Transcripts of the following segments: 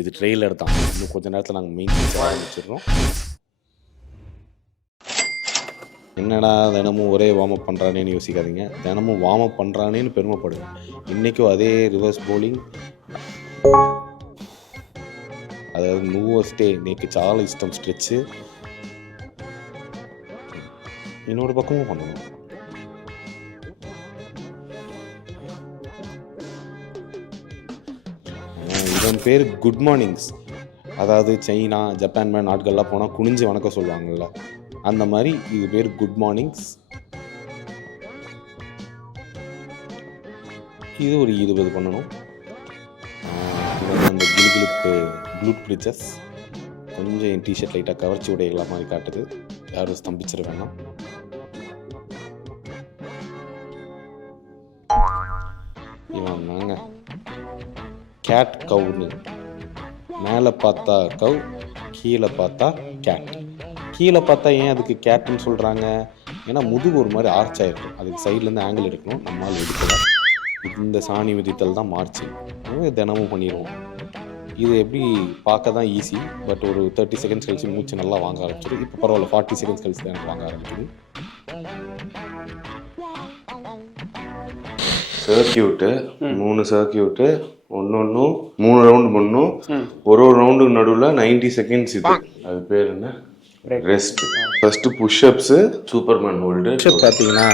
இது ட்ரெய்லர் தான். இன்னும் கொஞ்ச நேரத்தில் நாங்கள் மெயின் ஆரம்பிச்சிடுறோம். என்னடா தினமும் ஒரே வார்ம் அப் பண்ணுறானேன்னு யோசிக்காதீங்க. தினமும் வார்ம் அப் பண்ணுறானேன்னு பெருமைப்படுங்க. இன்றைக்கும் அதே ரிவர்ஸ் బౌలింగ్, అதாவது నువ్వు వస్తే నీకు చాలా ఇష్టం స్ట్రెచ్ இன்னொரு பக்கமும் பண்ணணும். இதன் பேர் குட் மார்னிங்ஸ். அதாவது சைனா, ஜப்பான் மாதிரி நாட்கள்லாம் போனால் குனிஞ்சு வணக்கம் சொல்லுவாங்கள்ல, அந்த மாதிரி இது பேர் குட் மார்னிங்ஸ். இது ஒரு 20 பண்ணணும். அந்த கிளிகிளிப்பு ப்ளூட் பிரிட்ஜஸ் கொஞ்சம் என் டிஷர்ட் லைட்டாக கவர்ச்சி உடையலாம் மாதிரி காட்டுது. யாரும் ஸ்தம்பிச்சிட வேணாம். இவன் நாங்க கேட் கவுன்னு, மேலே பார்த்தா கவ், கீழே பார்த்தா கேட். கீழே பார்த்தா ஏன் அதுக்கு கேட்டுன்னு சொல்கிறாங்க? ஏன்னா முதுகு ஒரு மாதிரி ஆர்ச் ஆகிருக்கும், அதுக்கு சைட்லேருந்து ஆங்கிள் எடுக்கணும், நம்மளால் எடுக்கலாம். இந்த சாணி மிதித்தல் தான் மார்ச்சிங். தினமும் பண்ணிடுவோம். இது எப்படி பார்க்க தான் ஈஸி, பட் ஒரு 30 செகண்ட்ஸ் கழிச்சு மூச்சு நல்லா வாங்க ஆரம்பிச்சிடும். இப்போ பரவாயில்ல, 40 செகண்ட்ஸ் கழிச்சு தான் எனக்கு வாங்க ஆரம்பிக்குது. சர்க்கியூட்டு 3 சர்க்கியூட்டு, ஒன்று 3 ரவுண்டு பண்ணணும். ஒரு ரவுண்டுக்கு நடுவில் 90 செகண்ட்ஸ். இது அது பேர் என்ன? Rest. First push ups, superman hold. Push up பார்த்தீங்கன்னா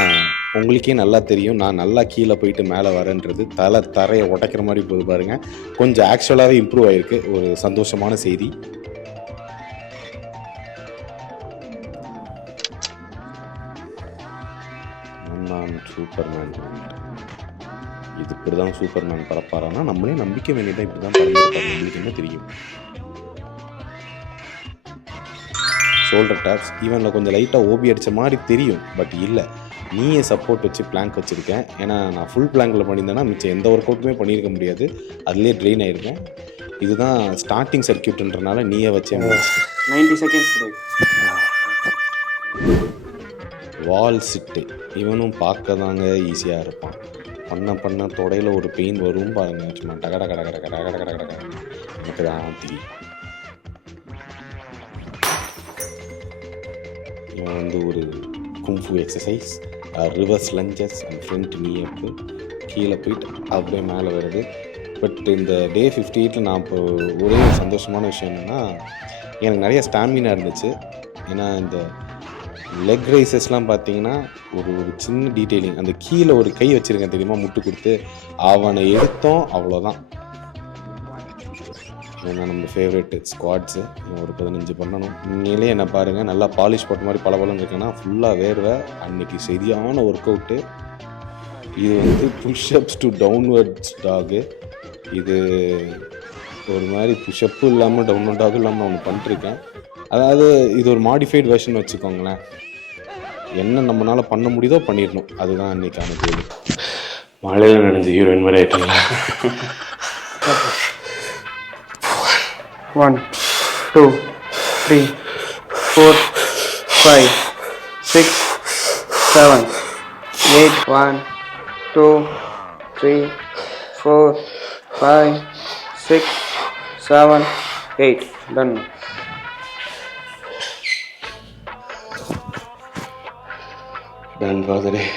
உங்களுக்கே நல்லா தெரியும், நான் நல்லா கீழே போயிட்டு மேலே வரேன்றது. தரையை உடைக்கிற மாதிரி போது பாருங்க. கொஞ்சம் ஆக்சுவலாகவே இம்ப்ரூவ் ஆகிருக்கு, ஒரு சந்தோஷமான செய்தி. நான் சூப்பர்மேன். இது இப்படி தான் சூப்பர்மேன் பரப்பாரானா நம்மளே நம்பிக்கை வேண்டியதான், இப்படி தான் பறந்துருப்பாங்க. உங்களுக்கு என்ன தெரியும்? Shoulder tabs. இவனில் கொஞ்சம் லைட்டாக ஓபி அடித்த மாதிரி தெரியும், பட் இல்லை. நீயே சப்போர்ட் வச்சு பிளாங்க் வச்சுருக்கேன். ஏன்னா நான் ஃபுல் பிளாங்கில் பண்ணியிருந்தேன்னா மிச்சம் எந்த ஒர்க் அவுட்டுமே பண்ணியிருக்க முடியாது, அதுலேயே ட்ரெயின் ஆகிருக்கேன். இதுதான் ஸ்டார்டிங் சர்க்கியூட்ன்றனால நீயே வச்சே 90 செகண்ட்ஸ். வால் சிட்டு. இவனும் பார்க்க தாங்க ஈஸியாக இருப்பான். பண்ண தொடையில் ஒரு பெயின் வரும் பாருங்க, சும்மா டகட கட கட கட கட கட கட எனக்கு தான் தெரியும். இவன் வந்து ஒரு kung fu exercise, reverse lunges and front நீ அப்பு, கீழே போயிட்டு அப்படியே மேலே வருது. பட் இந்த டே 58 நான் இப்போ ஒரே சந்தோஷமான விஷயம் என்னென்னா, எனக்கு நிறைய ஸ்டாமினா இருந்துச்சு. ஏன்னா இந்த லெக் ரைசஸ்லாம் பார்த்தீங்கன்னா ஒரு சின்ன டீட்டெயிலிங், அந்த கீழே ஒரு கை வச்சுருக்கேன் தெரியுமா, முட்டு கொடுத்து அவனை எடுத்தோம், அவ்வளோதான். ஏன்னா நம்ம ஃபேவரெட்டு ஸ்குவாட்ஸு. ஒரு 15 பண்ணணும். உண்மையிலே என்ன பாருங்கள், நல்லா பாலிஷ் போட்ட மாதிரி பலபலம் இருக்குன்னா ஃபுல்லாக வேர்வை. அன்றைக்கி சரியான ஒர்க் அவுட்டு. இது வந்து புஷ்அப்ஸ் டு டவுன்வர்ட்ஸ் டாகு. இது ஒரு மாதிரி புஷ்அப்பும் இல்லாமல் டவுன்வர்ட் டாகும் இல்லாமல் ஒன்று பண்ணிட்டுருக்கேன். அதாவது இது ஒரு மாடிஃபைடு வெர்ஷன் வச்சுக்கோங்களேன். என்ன நம்மளால் பண்ண முடியுதோ பண்ணிடணும், அதுதான் அன்றைக்கான கேள்வி. மழையில் நினைஞ்ச ஹீரோயின் மாதிரி ஆகிட்டாங்களா? 1 2 3 4 5 6 7 8 1 2 3 4 5 6 7 8 done. Done for the day.